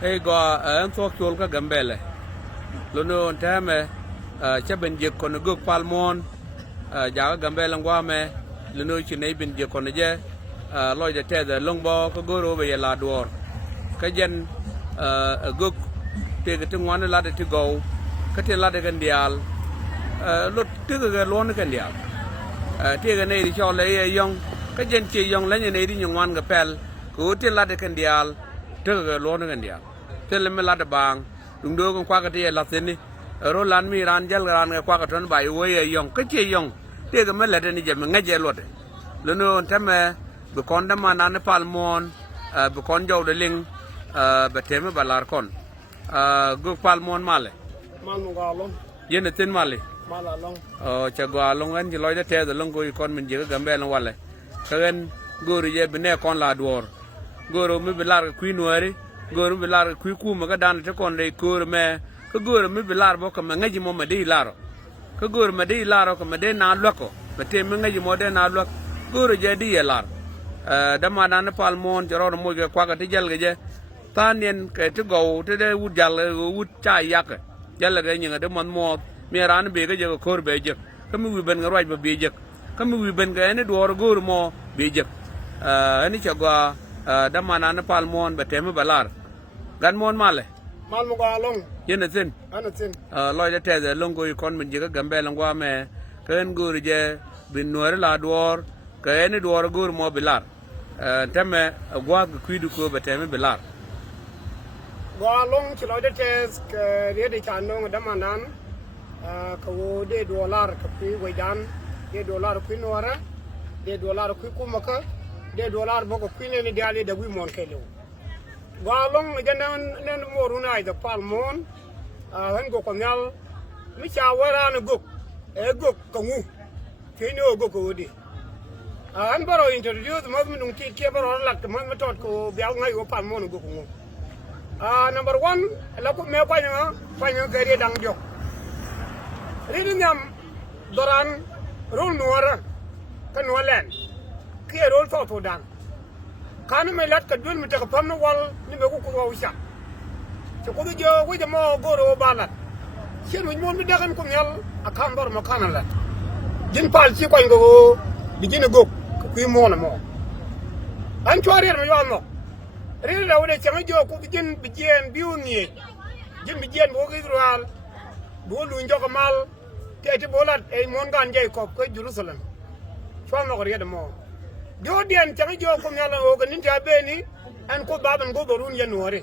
Hey go an thok chol ka gambele lono tame chaben je kono go palmon ja gambele ngwame lono chine bin je kono je loy de te de longbo ko goro be la dor ka jen go te ga tungwan la de to go ka te la de kan dial lo te ga lon kan dial te ga ne ri chole yong ka jen che yong la ne ri nywan ga pel ko te la de kan dial te ga lon kan dial tele me lada bang dung do ko kwa ka te la teni ro lan mi ran jal ran ga kwa ka ton bai wo ye yong ka che yong te ga me la de ni je me ngaje lote lo no tame be kon da ma nan palmon be kon jow de ling be teme balar kon go palmon male man mo galon yene ten male mala long cha go long an ji loy de te de long go kon min je ga gambe lan wale ka gen gori je be ne kon la dor goro mi be lar ku nuari goro mi lar ku ku ma ga dan te kon le kur me ko goro mi be lar bo ko ma ngaji mo ma de laro ko goro ma de laro ko ma de na loko be te mi ngaji mo de na lok goro je di ye lar da ma dan palmon joro mo ge kwa ga te jel ge je tanien ke te go te de wut jal wut cha yak jal ge nyi ga de mon mo mi ran be ge je ko kor be je ko mi wi ben ga roj be je ko mi wi ben ga ne do goro mo be je ani cha go da ma nan palmon be te mi balar gan mon male man mo galon yene tin ana tin loy de teze longo yi kon min jiga gambe langwa me ken guri je bin nuore la dwor ken dwor gur mo bilar teme gwa kwidu ko beteme bilar galon ci lo de tes ke re de chano da manan ka wo de dollar ka pi wedan de dollar ku nora de dollar ku kumaka de dollar bo ko pine ni dali da wi mon kelo galon janan nen moruna ida palmon han go ko nyal mi cha wara na go e go ko ngu kini o go ko di an baro introduce mo mi ti ke baro lak mo mi tot ko bial ngai go palmon go ko ngu number 1 la ko me kwanya gari dang jo ri nyam doran rul nuara kan walen ke rul to dan kanu me lat ka dul mi ta pam no wal ni me ko ko sha ci ko jo wi de mo goro balat chen wi mo mi dagan ko nyal akam bar mo kanala jin pal ci ko ngo di jin go ku mo na mo an chwari mo yo mo ri la wona ci ma jo ko jin bi jen biu ni jin bi jen bo Israel bo lu njoko mal te ci bolat e mon gan jey ko Jerusalem fo mo ko yede mo jo dien tagi jo ko nyala o ganin ta beni an ko baban go borun ya nuore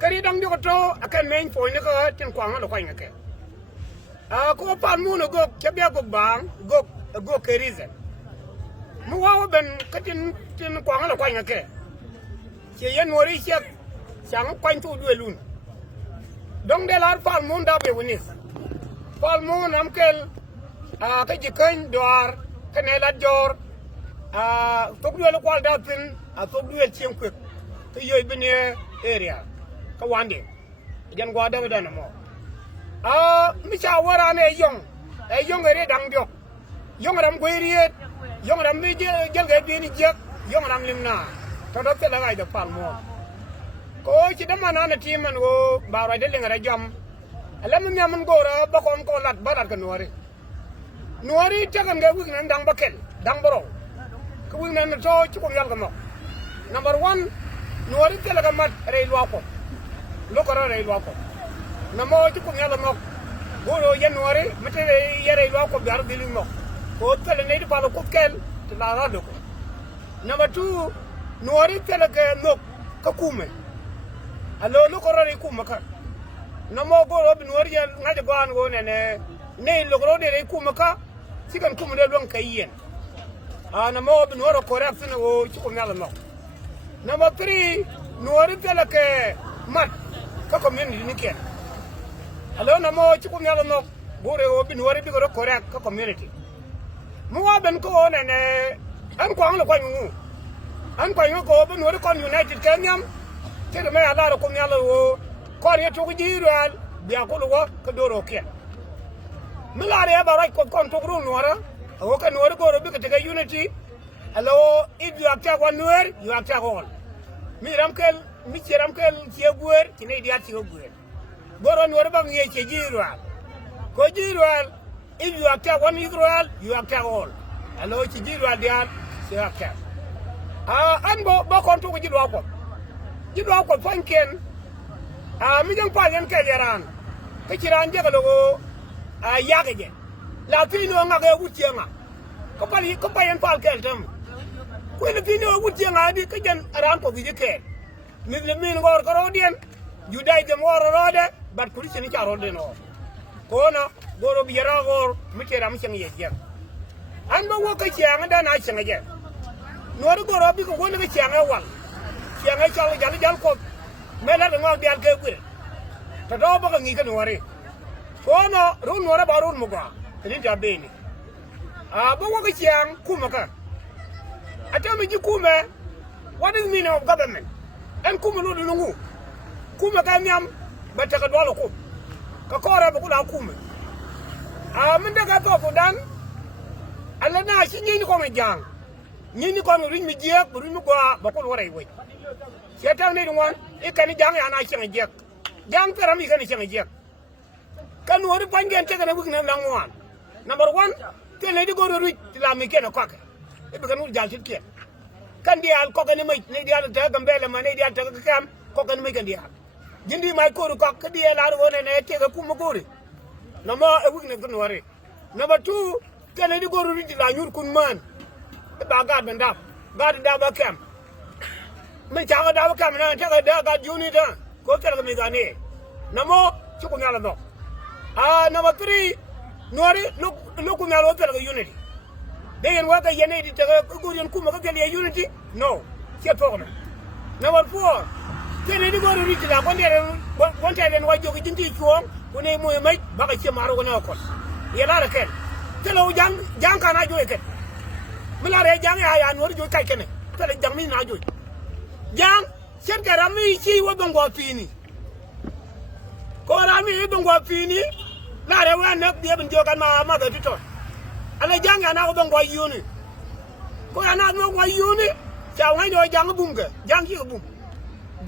kari dang jo to akan men fo ne ko tin kwang lo kwang ke ko pan mu no go kebya go bang go kerize mu wa ben katin tin kwang lo kwang ke che ya nuore che sang kwang tu duelun lun dong de lar pan mu da be woni pan mu nam kel ka jikan doar kanela jor tok duel kwal datin tok duel chiem kwek ke yoy bene area ka wande jan gwa da dana mo mi cha wara ne yong re dang dio yong ram gweriet yong ram mi jel ge bi ni jek yong ram limna to do tela ga da pal mo ko ci dama na team man go ba ra de lenga jam alam mi am ngora ba kon ko lat barat ka nuari tagan ge wi nan dang bakel dang boro ko wi nan to ci ko yal ga mo number 1 nuari tela ga mat re lo ko lo ko re lo ko na mo ci ko yal mo goro yen nuari mate yere lo ko gar di mo ko tele ne di palo ko kel te la ra do ko number 2 nuari tela ga no ka kume alo lo ko re kuma ka na mo goro bi nuari ya ngaje gwan go ne lo ko de re kuma ka sikan kuma de lon kayen na mo bin woro correct na wo ci ko ngala no number 3 no wori tele ke mat ka community ni ke alo na mo ci ko ngala no bore wo bin wori bi ko correct ka community mo wa ben ko ne an ko anglo ko ngu an ko ngu ko bin wori kon united ke nyam te me ala ko ngala wo ko re to ko jiral bi akolo wo ko doro ke milare ba right ko kon to ru nuara o ka nuara go ro bi ka unity hello if you attack one nuar you attack all mi ram kel mi chiram ke che guer kine dia ti guer goro no ba ngi che jirwal ko jirwal if you attack one Israel you attack all alo chi jirwal dia se attack an bo kon to jirwal ko fanken mi jang pa yan ke yaran ke kiran je ko yage la tino nga ke wutienga ko pa yan pal kel tam ko le tino wutienga di ke jan ran ko gi ke min gor ko rodien judai de ngor rode bat kuri sini cha rode no ko na goro bi yara gor mi kera mi changi ye an ba wo ka chianga da na changa je no ro goro bi ko ne ka chianga wal chianga cha jal ko mela de ngor dial ke gure ta do ba ka ngi ka no re ko no ru no ra ba ru mo ga ni ta be ni ba wo ka chiang kuma ka ata mi ji kuma what is meaning of government en kuma no lungu kuma ka nyam ba ta ka do ko ka kore ba kula kuma min daga to fudan alla na shi ni ko me jang ni ko rin mi je rin mi ko ba ko wora yi shetan ni won e kan jang ya na shi je jang tara mi kan shi je kan wori pangen te kan bugna na ngwan number 1 te le di go ru la mi ken ko ka e be kan ul jal ke kan di al ko kan mai ne di al ta gambele ma ne di al ta kam ko kan mai kan di al jindi mai ko ko ka di la ro ne te ga kuma gore nama ewig ne gun wari number 2 kene di goru di la nyur kun man ba ga ben da ba kam me cha ga ba kam na cha ga ga juni da ko kala me ga ne namo chu ko nyala no number 3 nori no ku nyalo kala ga unity de yen wa ga yene di ta ko yen kuma ga kala unity no che to na number 4 kene di goru di la ko ndere wa jogi jindi chuong kone mo mai baka che maro ko ne ko yela ra ken telo jang kana joy ken mila re jang ya no joy kai ken tele jang mi na joy jang sen ka rami chi wo dongo fini ko rami dongo fini la re wa nak de ben jogan ma ga tito ala jang ya na ko dongo yuni ko ya na no ko yuni cha ngai do jang bunga jang ki bum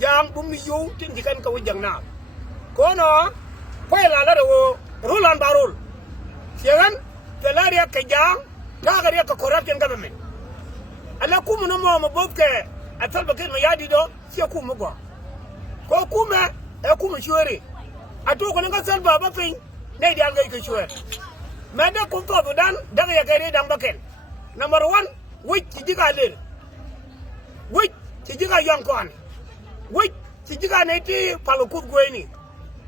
jang bum ni yu tin di kan ka wo jang na ko no Poi la ro rulan barul sian telaria ke jang ta ga ka corruption government ala kum no mo bobke atal ba ke ma yadi do si kum go ko kuma e kum shuere ato ko nga sal baba pin ne di alga ke shuere ma da kum to dan daga ya gare dan baken number 1 which jiga le which jiga yankon which jiga ne ti palukut goini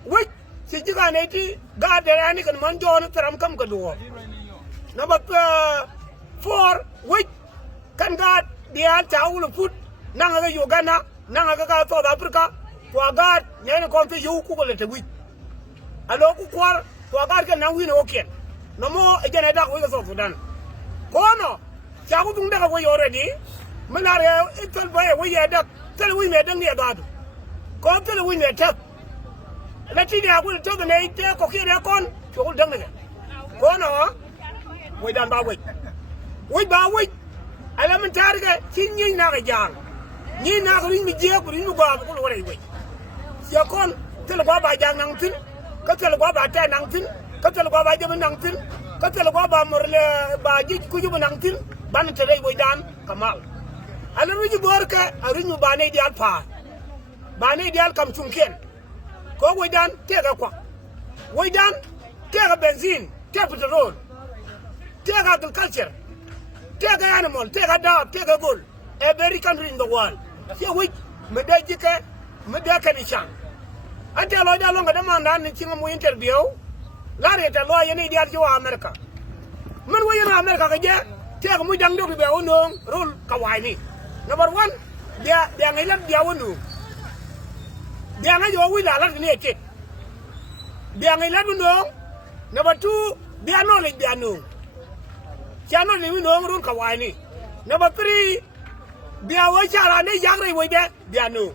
which si jiga ne ti ga de ani kan man jono taram kam ka duwo number 4 which kan ga dia taulu put nanga ga Uganda nanga ga South Africa ko ga ne ko te yu ku ko le te wi alo ku kwar ko ga ka na wi no ken no mo e jene da ko ga so Sudan ko no cha ku dung da ko already manare itel baye wi ya da tel wi me dang ne da ko tel wi ne ta la ti dia ko to ne te ko ki re kon ko dang ne ko no wi dan ba wi ala man targa kin yin na ga jang ni na ko mi je ko ni ko ko wora wi ya kon tel ko ba jang nang tin ka tel ko ba ta nang tin ka tel ko ba je nang tin ka tel ko ba morle ba ji ku ju nang tin ban te dai wi dan kamal ala ru ji borka aru ñu ba ne di alfa ba ne di al kam chunken ko wi dan te ga kwa wi dan te ga benzin te petrol te ga agriculture take animal, take a dog, take a bull. Every country in the world. See which Medajike, Medakanishan. Until I no longer demand and Chingamu interview, Larry at a lawyer in India, America. Men we in America again, take a Mudang to be unknown, rule Kawaii. Number 1, they are left the Awunu. They are not your will, I like naked. They are 11 no. Number 2, they are knowledge they are known. Channel ni no run Kawaii. Number 3, dia wachara ne jagre wede dia no.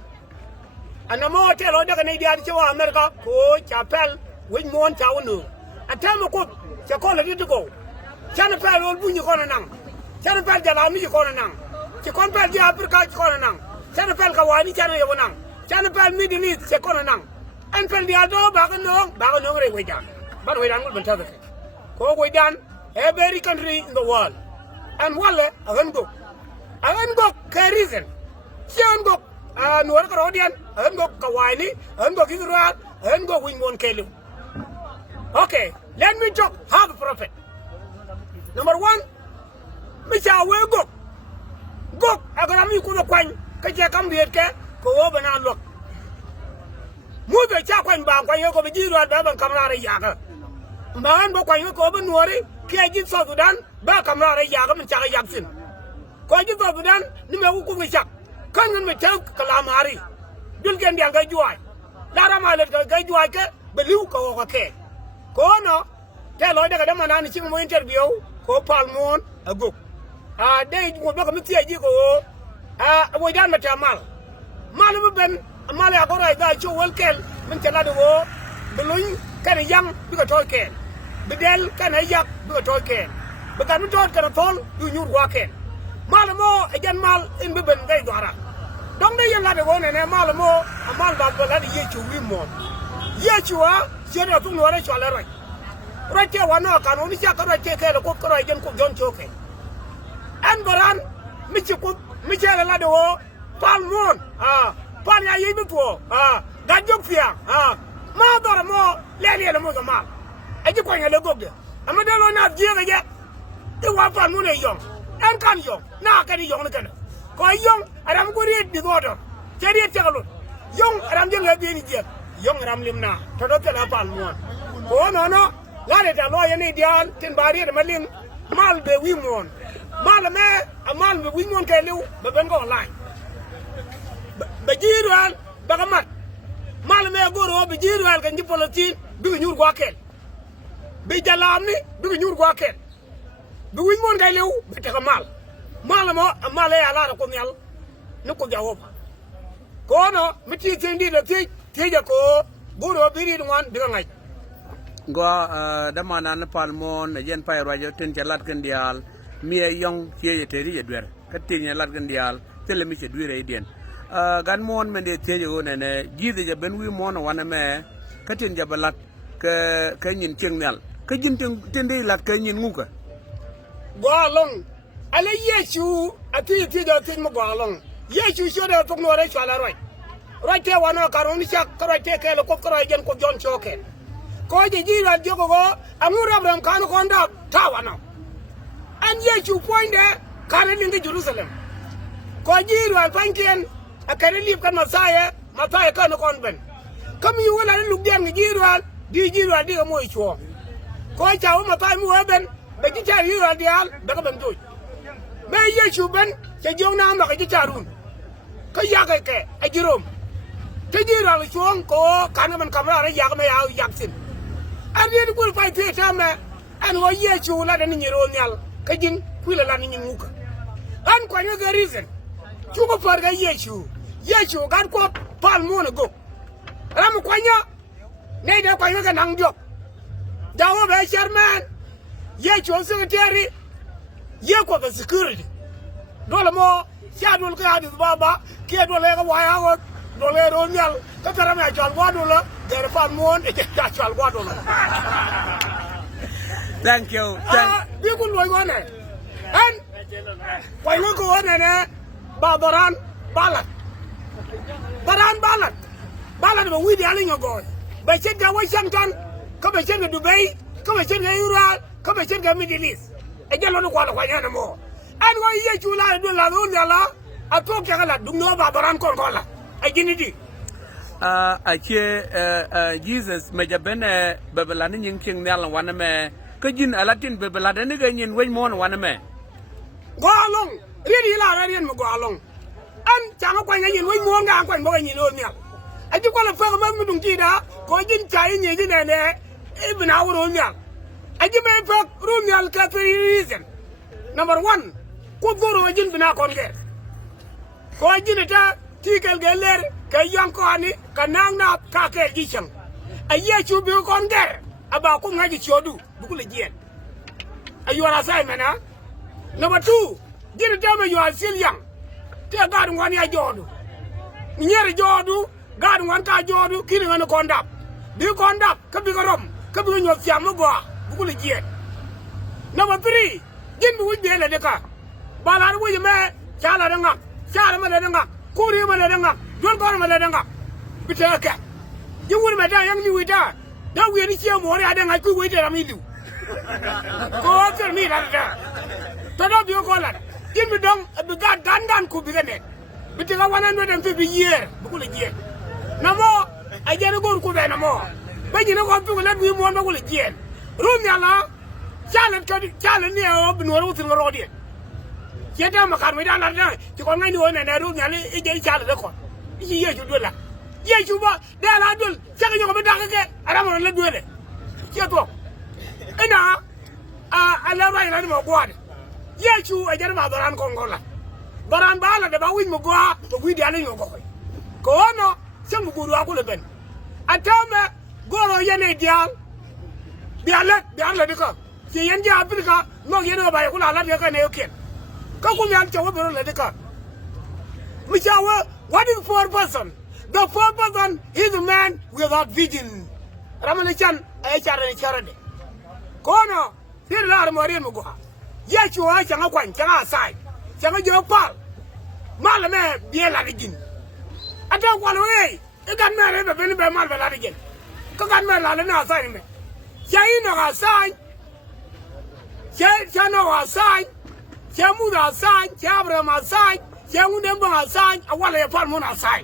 Ana mo telo daga ne dia ci wa America ko chapel we mon tawno. Atama ko ci ko la di go. Channel pel ol buñu ko nan. Channel pel jala mi ko nan. Ci kon pel di Africa ci ko nan. Channel pel Kawaii channel yo nan. chana pel Middle East se kono nang an pel dia do ba ga no re wedan but wedan will banta ko wedan every country in the world and wale agan go ka reason chen go nuar ka rodian agan go kawaini agan go Israel agan go wingmon kelu. Okay, let me talk how the prophet. Number 1, Misha will go agarami kuno kwan ka je kam riet ke ko bana lok mu be cha kwan ba kwan yo ko be jiru da ban kamra re ya ka ban bo kwan ko be nuori ke ji so Sudan ba kamra re ya ka man cha ya sin ko ji so Sudan ni me ku ku cha kan me ta kalamari dul gen dia ga juai la ra ma le ga juai ke be liu ko ke ko no te lo de ga man ni ching mo interview ko palmon ago day mo ba ko mi tie ji ko wo dan mata mal mu ben mal ya ko ray da chu wal kel min tala do belun kan yang bi ko toy ken bedel kan yak bi ko toy ken be kan mi tot kan tol du nyur wa ken mal mo e jan mal in be ben gay dora dong de yalla de wona ne mal mo mal ba ko la ye chu wi mo ye chu wa je do tu no re chu la ray ke wa no kan o mi cha ko ray ke ko ko ray jen ko jon choke an baran mi chere la de wo palmon pan ya yibi to ga jopia ma dor mo le mo ma e ji kwanya le gogde amade lo na die ga je e wa palmon e yong en kan yong na ka di yong ne kan ko yong aram ko ri di godo chere te galo yong aram je le bi ni je yong aram limna to do te la palmon ko no la de ta lo ye ni dial tin bari de malin mal be wi mon mal me amal me wingon ke lew be ben go online be jiral be gamat mal me goro be jiral kan dipolotin bi ñur go kel be jalami bi ñur go kel be wingon ke lew be ta mal mo amal ya la ko nyal ni ko jawob ko no mi ti tendi de ti ja ko goro bi ri wan bi ngai go damana na palmon yen pay radio ten jalat kan dial mi yong tie teri edwer ka tinya lat gan dial tele mi che duire dien gan mon men de teje ne jide je ben wi mon wana me ka tin jabalat ka nyin chengnal ka jin ten de lat ka nyin nguka golong ale yesu ati ti do tin mo golong yesu shodo to no re chala roi te wana karon cha karo te ke lo ko karo jen ko jon choke ko je jira jogo go amura bram kan ko nda tawana and yet you point there currently in Jerusalem ko jiru al fankien akare lip kan masaya kan kon ben kam yu wala lu den jiru al di mo icho ko chawo masaya mu ben be ji cha jiru al dial be ko ben do be yesu ben che jong na ma ji charun ko ya ke ajirom te jiru al chuong ko kan man kamera re ya ma ya yaksin and you will fight te tama and wo yesu la den ni ro nyal kajin kwila la ni nguka an kwa nyoga reason chuko farga yechu gan ko palmon go ram kwanya ne da kwa nyoga nang jok dawo be chairman yechu secretary ye ko the security dole mo shadul ka hadis baba ke dole ga waya go dole ro nyal ka tarama chal wadu la der palmon e ta chal wadu la thank you bi ko loy wona en way ko wona ne babaran balat ba widi ali ngogo ba chenga Washington ko ba chenga Dubai ko ba chenga Europe ko ba chenga Middle East e jelo no ko la kwanya mo an go ye chula do la do la atoke kala dum no babaran ko la e jinidi Jesus mejabene bebelani nying king nyal wana me kajin alatin bebelade ni ganyin wen mon wana me go along really la rien mo go along an chama kwa nyin wen mo nga kwa mo ganyin o nyal aji ko la fa ma mu dum ti da ko jin chai nyi ji ne ibn awro nyal aji me fa ru nyal ka reason number 1 ko goro jin bina kon ge ko jin ta tikel geler ka yang ko ani ka nang na ka ke ji chang aye chu bi kon ge aba ko ngaji chodu bu ko le jien ayu ara sai mena number 2 jin ta me yo asil yang te ga ngwan ya jodu nyere jodu God wan ka jodu kini ngana kondap bi kondap ka bi garom ka bi nyot siam go bu ko jiet number 3 jin bi wujbe le de ka balar wuji me chala de ngak chala me de ngak kuri me de ngak dol ko me de ngak bi te ka jin wuri me da yang ni wita da wi ni che mo ya de ngak ku wi de ram idu ko ter mi la da to do bi ko la jin bi dong bi ga dandan ku bi gane bi te ga 150 year bu ko jiet namo ajere gor ku be namo ba jina ko tu la bi mo na ko jiet rum ya la challenge ni o binwaro utin rodi yeda makar mi dan la ti ko ngani wona na ru nyali e je challenge ko yi ye ju dola ye ju ba da la dol chaga ko be dakake ara mo la dole ci to ina ala ba ina mo gwade ye ju e jar ma baran ko ngola baran ba la de ba win mo gwa to wi dia le yo ko no sem guru akule ben atame goro yene dial bialet de ko ci yen ja Afrika no yeno ba ko la de ko ne yoken ka ko yan tawo be le de ka mi chawa what is 4 person the 4 person is a man without vision ramale chan ay charade ko no dir la mo re mo go ye ci wa changa kwan changa sai changa jo pal mal me bien la digin ata ko no e kan me re be be mal be la digin ka kan me la le na sai me sai no ga sai Cha no asai, cha muda asai, cha Abraham asai, cha Undemba asai, awala ya palmo asai.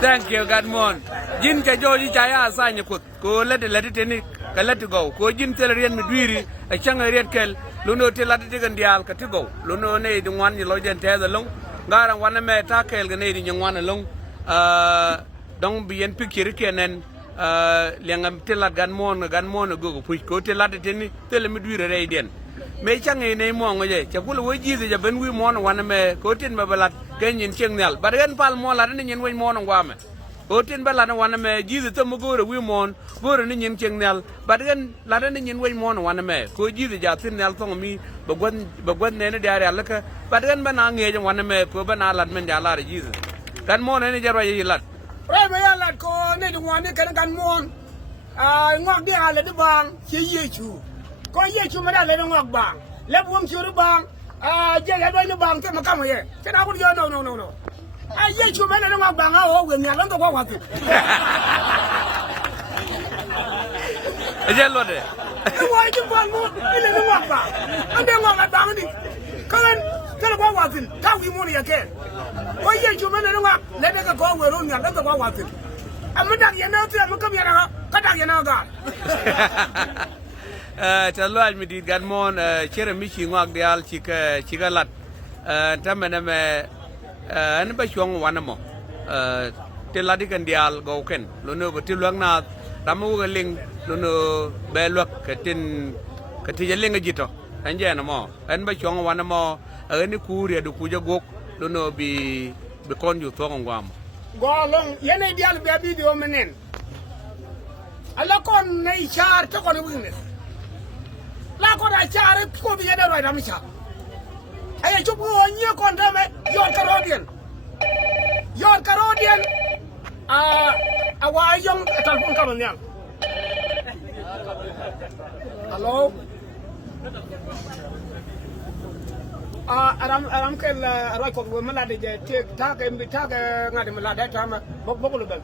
Thank you, Gadmon. Jin ka joji chaya asai ni ko let teni ka let go. Ko jin tel rien mi dwiri a changa rien kel luno tel let digan dial ka to go. Luno ne di wan ni lojen te da long. Ngara wan me ta kel ga ne di nywan long. Dong bien picture kenen liangam telat ganmon go puj ko telat teni tele mi dwire re den me change ne mo ngoje chakula wo jize ja ben wi mon wana me ko tin me balat kenyin chengnal baden pal mo la ne nyen wi mon ngwame ko tin balat wana me jize to mo gore wi mon gore ne nyen chengnal baden la ne nyen wi mon wana me ko jize ja tin nal to mi bagwan ne ne diare alaka baden bana ngeje wana me ko bana lat men ja la jize kan mon ne jarwa yi lat Right, my lad, go, need one, they can mourn. I walk there, I let the bang, she ye you. Go ye you, madam, let them walk bang. Let one to the bang, Jay, I don't know bang, come here. Can I would go? No. I ye you, man, let them walk bang, oh, when you're not the one with it. Jelode. Why you want more? Let them walk bang. And then walk bang. Come on, tell them what was it. How we money again. Why you man let them go where only let them go with it. I'm not going to come here. Cut you know that. Talo mi di Gadmon chere mi chi ngak dial chika lat tamene me an ba chong wanamo te ladi kan dial go ken lono go tiluang na tamu ga ling lono belok katin katijeling jito anje na mo an ba chong wanamo ani kuria du kuja gok lono bi kon yu to ngwam go long yene dial be video menen ala kon nei char to kon wingnes la kon a char ko bi yede ro dam cha ay chup ko nye kon dame yor karodian a wa yong telefon kam nyam hello aram kel roy ko wo mala de te ta ke mbi ta ke ngade mala de ta ma bokulu bel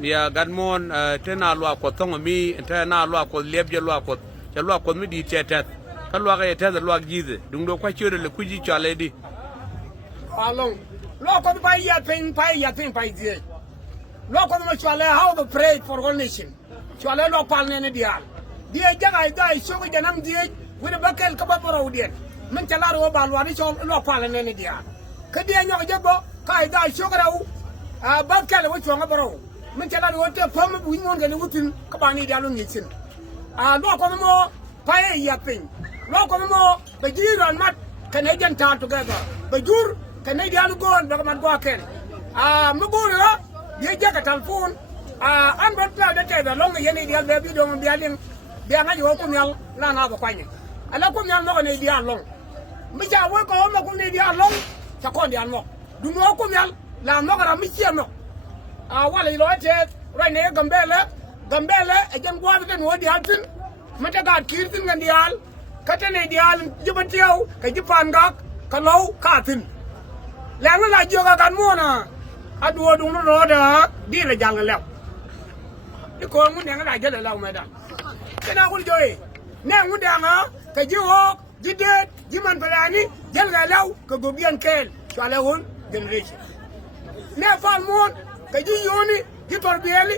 ya Gadmon tena lwa ko tongo mi tena lwa ko lebje lwa ko ja lwa ko mi di tetet ka lwa ga tete lwa gize dung do kwa chure le kuji chale di along lwa ko pa ya pen pa die lwa ko ma chale how to pray for all nation chale lwa pal ne dial die jaga dai sogo janam die wona bakel ka babaro dien man chala ro balwa ni so lwa pal ne dial ka die nyoko jebo kai dai sogo raw bakel wo chonga baro min chala ro te pam bu mon ga ni wutin ka ba ni dialo ni sin lo ko mo paye ya pin lo ko mo be diran mat Canadian ta together be jur Canadian go on ba man go ken mo go ra ye jaga telephone an ba ta de te ba long ye ni dial be bi do mo bialin bi nga yo ko nyal la na ba kwani ala ko nyal no ne dial long mi ja wo ko ma ko ni dia long cha ko dia mo du mo ko yal la mo ga mi chi mo a wala lo te ro ne gambele e jam gwa de no dia tin mata ga kirtin ngan dial kata ne dial jubatiaw ka jipan gak ka law ka tin la la joga kan mo na aduo dung no da di la jang lew ko mu ne nga jale law ma da kana ko joy ne mu da nga ka jiwo jide jiman balani jal la law ka go bien kel wala won generation ne fal mon ka ji yoni ji torbeli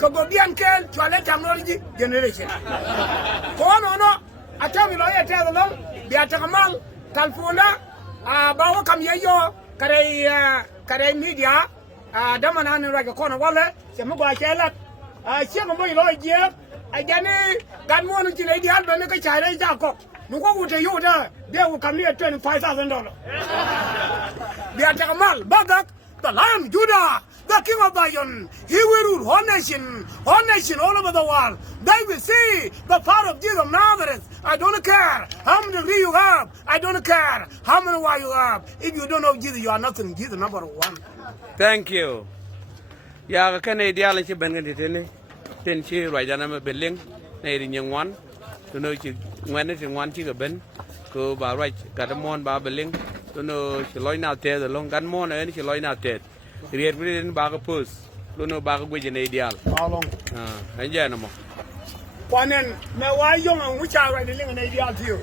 ka go bien kel wala technology generation ko no atami lo yete lo bi atakamal talfuna bawo kam yeyo kare media damana ni raga kono wala se mo ba chela che mo lo je ajani gan mo ni le di albe ne ka chare ja ko mu ko wute yuda de wo kam ni $25,000 bi atakamal badak the Lion Judah, the King of Zion, he will rule all nation all over the world. They will see the power of Jesus of Nazareth. I don't care how many degree you have. I don't care how many wives you have. If you don't know Jesus, you are nothing. Jesus number one. Thank you. Ya ka ne dia la ci ben ngati tene ten ci roy dana ma beling ne di nyang wan to no ci ngwan ci ngwan ci ga ben ko ba roy ka ta mon ba beling to no ci loy na te da long gan mon ne ci loy na te riet bi den ba ga pus lo no ba ga gwe ne ideal Long. an je na mo Kwanen me wa yong an wucha roy de ling ne ideal to you.